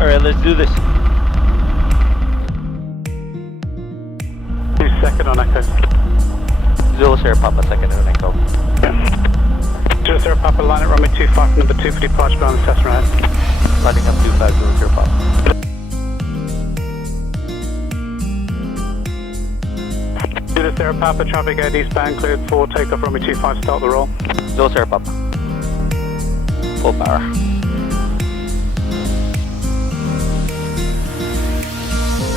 Alright, let's do this. 2 second on Echo. Zulu Sierra Papa, second on Echo. Yeah. 0 Sierra Papa, line at runway 25, number 2 for departure on the Cessna right. Lining up 25 Zulu Sierra Papa. 0 Sierra Papa, traffic out eastbound, cleared for takeoff runway 25, start the roll. Zulu Sierra Papa. Full power.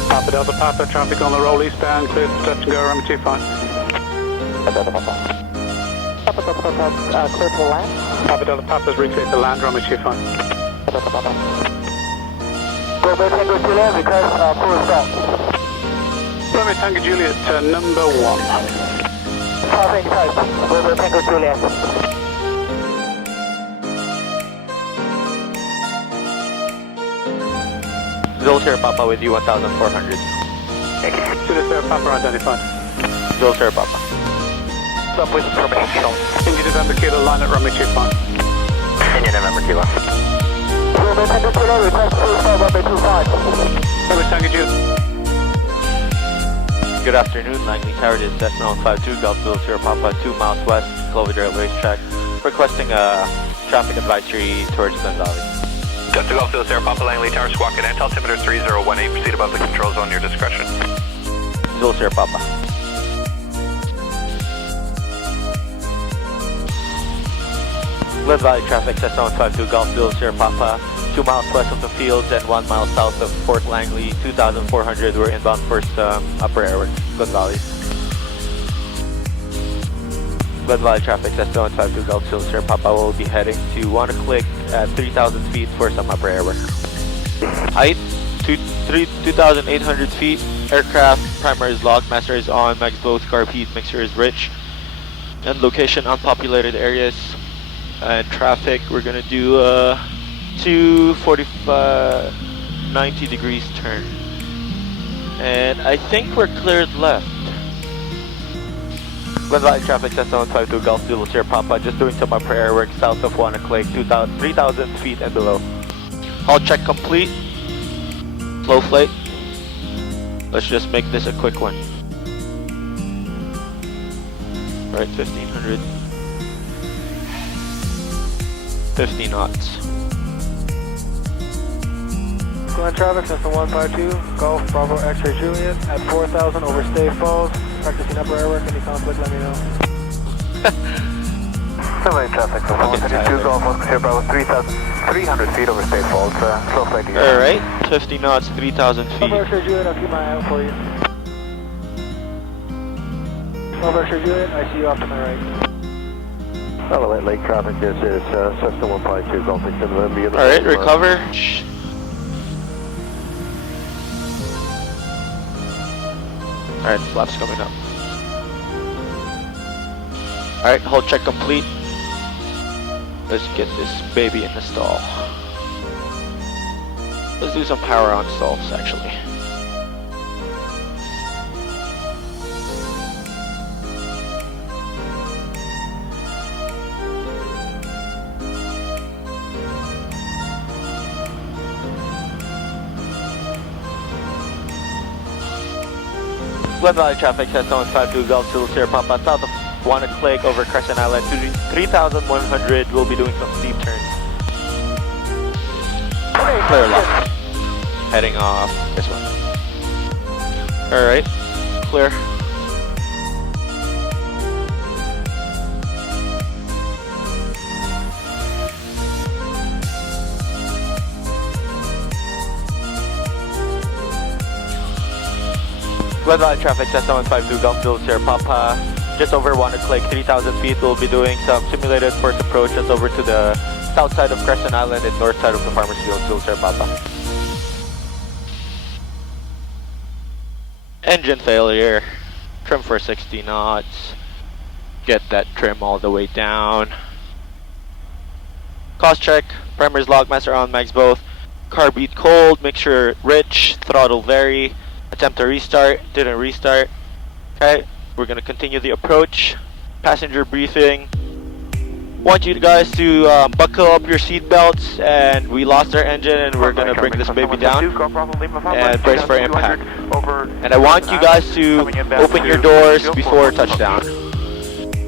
Papa Delta Papa, traffic on the roll eastbound, cleared for touch and go runway 25. Delta Papa. Papa Delta Papa, clear to land. Papa Delta Papa's recleared to land, runway 25. Delta Papa. Go back Tango Juliet, request full stop. Runway Tango Juliet, number 1. Traffic type, go back Tango Juliet. Zulu Sierra Papa with you 1400. 0 Sierra Papa identified. Zulu Sierra Papa. Stop with information. India November Kilo, line at runway 25. India November Kilo. Go back Tango Juliet, request full stop, runway 25. Runway Tango Juliet. Good afternoon, Langley Tower, this is Cessna 152, Golf Zulu Sierra Papa, 2 miles west, Cloverdale Racetrack, requesting a traffic advisory towards Glen Valley. Delta Golf Zulu Sierra Papa, Langley Tower, squawk at altimeter 3018, proceed above the control zone, your discretion. Zulu Sierra Papa. Glen Valley traffic, Cessna 152, Golf Zulu Sierra Papa, 2 miles west of the fields and 1 mile south of Fort Langley, 2,400, we're inbound first upper Airwork, Glen Valley. Glen Valley traffic, Cessna 152, Golf Zulu Sierra Papa will be heading to Wanna Click at 3,000 feet for some upper Airwork. Height, 2,800 feet, aircraft, primary is locked, master is on, max both, carb heat mixture is rich, and location unpopulated areas, and traffic, we're gonna do 245, 90 degrees turn. And I think we're cleared left. Glen Valley traffic, Cessna 152, Golf Zulu Sierra Papa, just doing some upper air work south of Wanna Click, 3,000 feet and below. Hull check complete. Low flight. Let's just make this a quick one. Right, 1500. 50 knots. Glen traffic, Cessna 152, Golf Bravo X-ray Juliet at 4,000 over Stay Falls. Practicing upper airwork, any conflict, let me know. Survey traffic, Cessna 152, Golf Oscar Bravo 3,300 feet over Stay Falls. Slow flight to you. Alright, 50 knots, 3,000 feet. Golf X-ray Juliet, I'll keep my eye out for you. Golf X-ray Juliet, I see you off to my right. Elevate Lake traffic, this is Cessna 152, Golf X-ray. Alright, recover. Alright, flaps coming up. Alright, hold check complete. Let's get this baby in the stall. Let's do some power on stalls actually. Glen Valley traffic, Cessna 152, Golf Zulu Sierra Papa, south of Wanna Click over Crescent Island, 3,100, we'll be doing some steep turns. Clear left. Heading off this one. Alright, clear. Glen Valley traffic, Cessna 152, Golf Zulu Sierra Papa, just over Wanna Click, 3,000 feet. We'll be doing some simulated first approach just over to the south side of Crescent Island and north side of the Farmers Field, Zulu Sierra Papa. Engine failure, trim for 60 knots, get that trim all the way down. Cost check, primers lock, master on, max both, carb beat cold, mixture rich, throttle vary. Attempt to restart, didn't restart. Okay, we're gonna continue the approach. Passenger briefing. Want you guys to buckle up your seat belts, and we lost our engine and we're gonna bring this baby down and brace for impact. And I want you guys to open your doors before touchdown.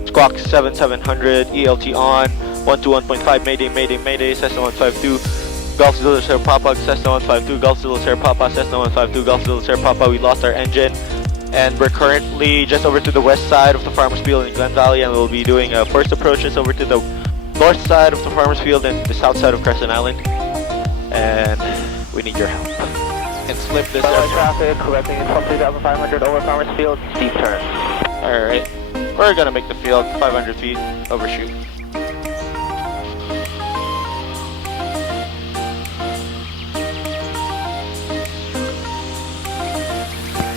Squawk 7700, ELT on, 121.5, Mayday, Mayday, Mayday, Cessna 152, Golf Zulu Sierra Papa, Cessna 152, Golf Zulu Sierra Papa, Cessna 152, Golf Zulu Sierra Papa. We lost our engine, and we're currently just over to the west side of the farmer's field in Glen Valley, and we'll be doing first approaches over to the north side of the farmer's field and the south side of Crescent Island, and we need your help. And flip this By traffic, correcting from 3,500 over farmer's field, steep turn. Alright, we're gonna make the field 500 feet, overshoot.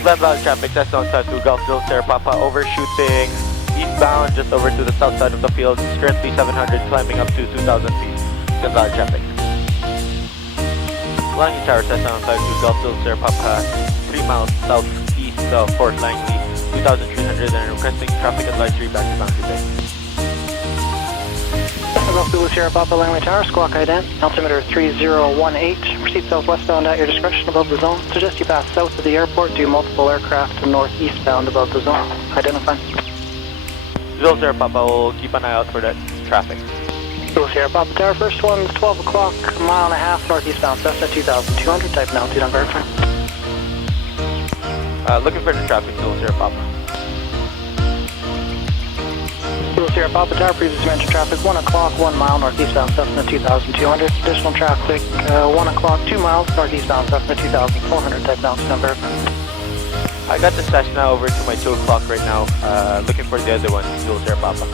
Glen Valley traffic, Cessna 152, Golf Zulu Sierra Papa, overshooting eastbound just over to the south side of the field. It's currently 700, climbing up to 2,000 feet. Glen Valley traffic. Langley Tower, Cessna 152, Golf Zulu Sierra Papa, 3 miles southeast of Fort Langley, 2,300, and requesting traffic advisory back to Vancouver Bay. Golf Zulu Sierra Papa, Langley Tower, squawk ident, altimeter 3018, proceed southwestbound at your discretion above the zone. Suggest you pass south of the airport due multiple aircraft northeastbound above the zone. Identify. Zulu Sierra Papa will keep an eye out for that traffic. Zulu Sierra Papa Tower, first one's 12 o'clock, mile and a half northeastbound, Cessna 2200, type and altitude on verify. Looking for the traffic, Zulu Sierra Papa. Zulu Sierra Papa Tower, previously mentioned traffic, 1 o'clock, 1 mile northeastbound, Cessna 2200. Additional traffic, 1 o'clock, 2 miles northeastbound, Cessna 2400, type and altitude on verify. I got the Cessna over to my 2 o'clock right now, looking for the other one, Zulu Sierra Papa.